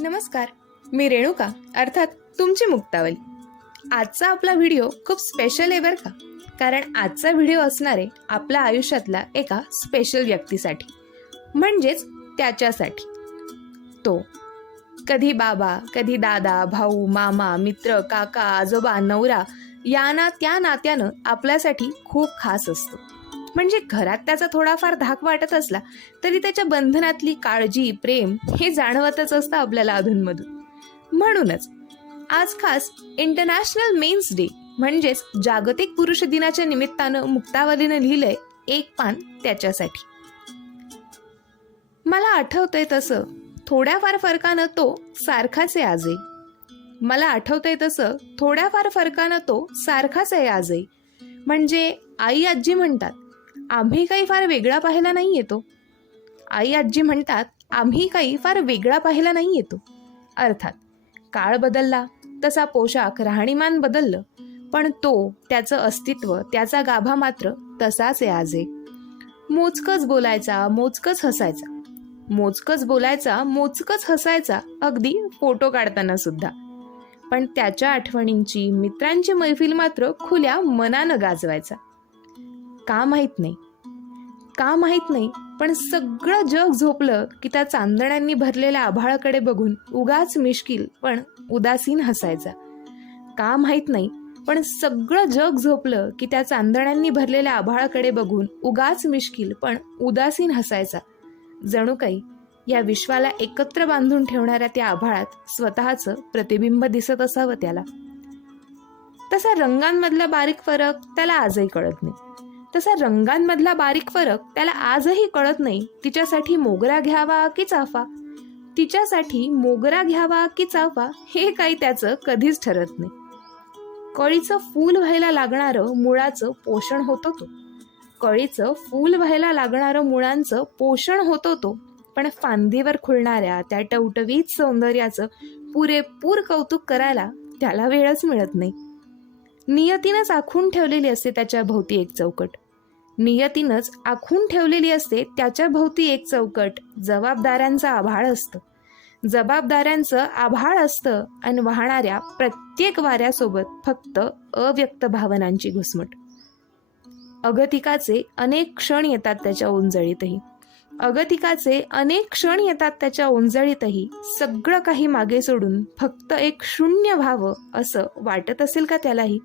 नमस्कार मी रेणुका अर्थात तुमची मुक्तावली. आजचा आपला व्हिडिओ खूप स्पेशल आहे बरं का? कारण आजचा व्हिडिओ असणारे आपल्या आयुष्यातल्या एका स्पेशल व्यक्तीसाठी म्हणजेच त्याच्यासाठी. तो कधी बाबा कधी दादा भाऊ मामा मित्र काका आजोबा नवरा या ना त्या नात्यानं आपल्यासाठी खूप खास असतो. म्हणजे घरात त्याचा थोडाफार धाक वाटत असला तरी त्याच्या बंधनातली काळजी प्रेम हे जाणवतच असतं आपल्याला अधूनमधून. म्हणूनच आज खास इंटरनॅशनल मेन्स डे म्हणजेच जागतिक पुरुष दिनाच्या निमित्तानं मुक्तावलीनं लिहिलंय एक पान त्याच्यासाठी. मला आठवतंय तसं थोड्याफार फरकानं तो सारखाच आहे आजही. मला आठवतंय तसं थोड्याफार फरकानं तो सारखाच आहे आजही. म्हणजे आई आजी म्हणतात आम्ही काही फार वेगळा पाहायला नाही येतो. आई आजी म्हणतात आम्ही काही फार वेगळा पाहायला नाही येतो. अर्थात काळ बदलला तसा पोशाख राहणीमान बदललं पण तो त्याचं अस्तित्व त्याचा गाभा मात्र तसाच आहे आजही. मोजकच बोलायचा मोजकच हसायचा. मोजकच बोलायचा मोजकच हसायचा अगदी फोटो काढताना सुद्धा. पण त्याच्या आठवणींची मित्रांची मैफिल मात्र खुल्या मनानं गाजवायचा. का माहीत नाही. का माहीत नाही पण सगळं जग झोपलं की त्या चांदण्यांनी भरलेल्या आभाळाकडे बघून उगाच मिश्किल पण उदासीन हसायचा. का माहीत नाही पण सगळं जग झोपलं की त्या चांदण्यांनी भरलेल्या आभाळाकडे बघून उगाच मिश्किल पण उदासीन हसायचा. जणू काही या विश्वाला एकत्र बांधून ठेवणाऱ्या त्या आभाळात स्वतःचं प्रतिबिंब दिसत असावं त्याला. तसा रंगांमधला बारीक फरक त्याला आजही कळत नाही. तसा रंगांमधला बारीक फरक त्याला आजही कळत नाही. तिच्यासाठी मोगरा घ्यावा की चाफा? तिच्यासाठी मोगरा घ्यावा की चाफा हे काही त्याचं कधीच ठरत नाही. कळीचं फूल व्हायला लागणारं मुळाचं पोषण होतं तो. कळीचं फूल व्हायला लागणारं मुळांचं पोषण होतो तो. पण फांदीवर खुलणाऱ्या त्या टवटवीत सौंदर्याचं पुरेपूर कौतुक करायला त्याला वेळच मिळत नाही. नियतीनंच आखून ठेवलेली असते त्याच्या भोवती एक चौकट. नियतीनंच आखून ठेवलेली असते त्याच्या भोवती एक चौकट जबाबदाऱ्यांचं आभाळ असतं. जबाबदाऱ्यांचं आभाळ असतं आणि वाहणाऱ्या प्रत्येक वाऱ्यासोबत फक्त अव्यक्त भावनांची घुसमट. अगतिकाचे अनेक क्षण येतात त्याच्या ओंजळीतही. अगतिकाचे अनेक क्षण येतात त्याच्या ओंजळीतही सगळं काही मागे सोडून फक्त एक शून्य व्हावं असं वाटत असेल का त्यालाही?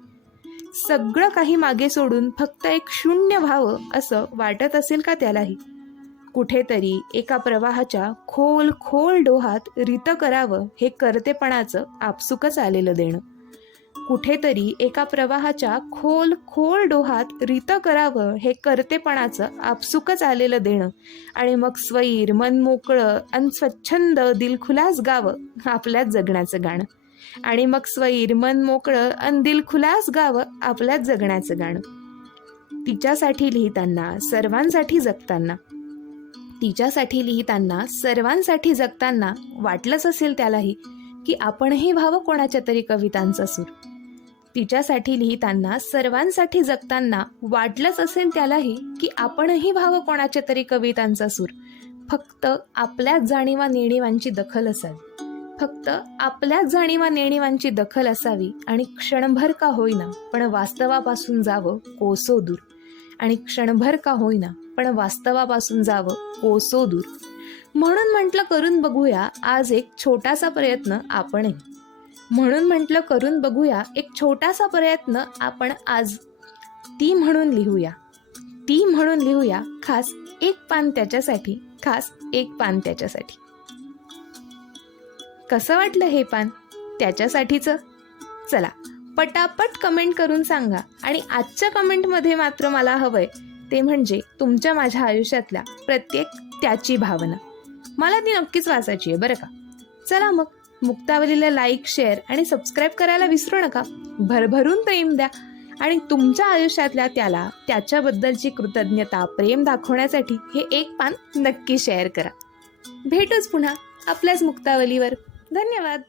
सगळं काही मागे सोडून फक्त एक शून्य व्हावं असं वाटत असेल का त्यालाही? कुठेतरी एका प्रवाहाच्या खोल खोल डोहात रित करावं हे करतेपणाचं आपसुकच आलेलं देणं. कुठेतरी एका प्रवाहाच्या खोल खोल डोहात रित करावं हे करतेपणाचं आपसुकच आलेलं देणं आणि मग स्वैर मन मोकळं अन स्वच्छंद दिलखुलास गावं आपल्याच जगण्याचं गाणं. आणि मग स्वैर मन मोकळं आणि दिलखुलास गावं आपल्याच जगण्याचं गाणं. तिच्यासाठी लिहिताना सर्वांसाठी जगताना. तिच्यासाठी लिहिताना सर्वांसाठी जगताना वाटलंच असेल त्यालाही की आपणही व्हावं कोणाच्या तरी कवितांचा सूर. तिच्यासाठी लिहिताना सर्वांसाठी जगताना वाटलंच असेल त्यालाही की आपणही व्हावं कोणाच्या तरी कवितांचा सूर. फक्त आपल्याच जाणीवा निणिवांची दखल असावी. फक्त आपल्याच जाणीवा नेणीवांची दखल असावी आणि क्षणभर का होईना पण वास्तवापासून जावं कोसो दूर. आणि क्षणभर का होईना पण वास्तवापासून जावं कोसो दूर. म्हणून म्हटलं करून बघूया आज एक छोटासा प्रयत्न आपणही. म्हणून म्हटलं करून बघूया एक छोटासा प्रयत्न आपण आज. ती म्हणून लिहूया. ती म्हणून लिहूया खास एक पान त्याच्यासाठी खास एक पान त्याच्यासाठी. कसं वाटलं हे पान? त्याच्यासाठीचं? चला पटापट कमेंट करून सांगा आणि आजच्या कमेंटमध्ये मात्र मला हवंय ते म्हणजे तुमच्या माझ्या आयुष्यातल्या प्रत्येक त्याची भावना. मला ती नक्कीच वाचायची आहे बरं का? चला मग मुक्तावलीला लाईक शेअर आणि सबस्क्राईब करायला विसरू नका. भरभरून प्रेम द्या आणि तुमच्या आयुष्यातल्या त्याला त्याच्याबद्दलची कृतज्ञता प्रेम दाखवण्यासाठी हे एक पान नक्की शेअर करा. भेटूच पुन्हा आपल्याच मुक्तावलीवर. धन्यवाद.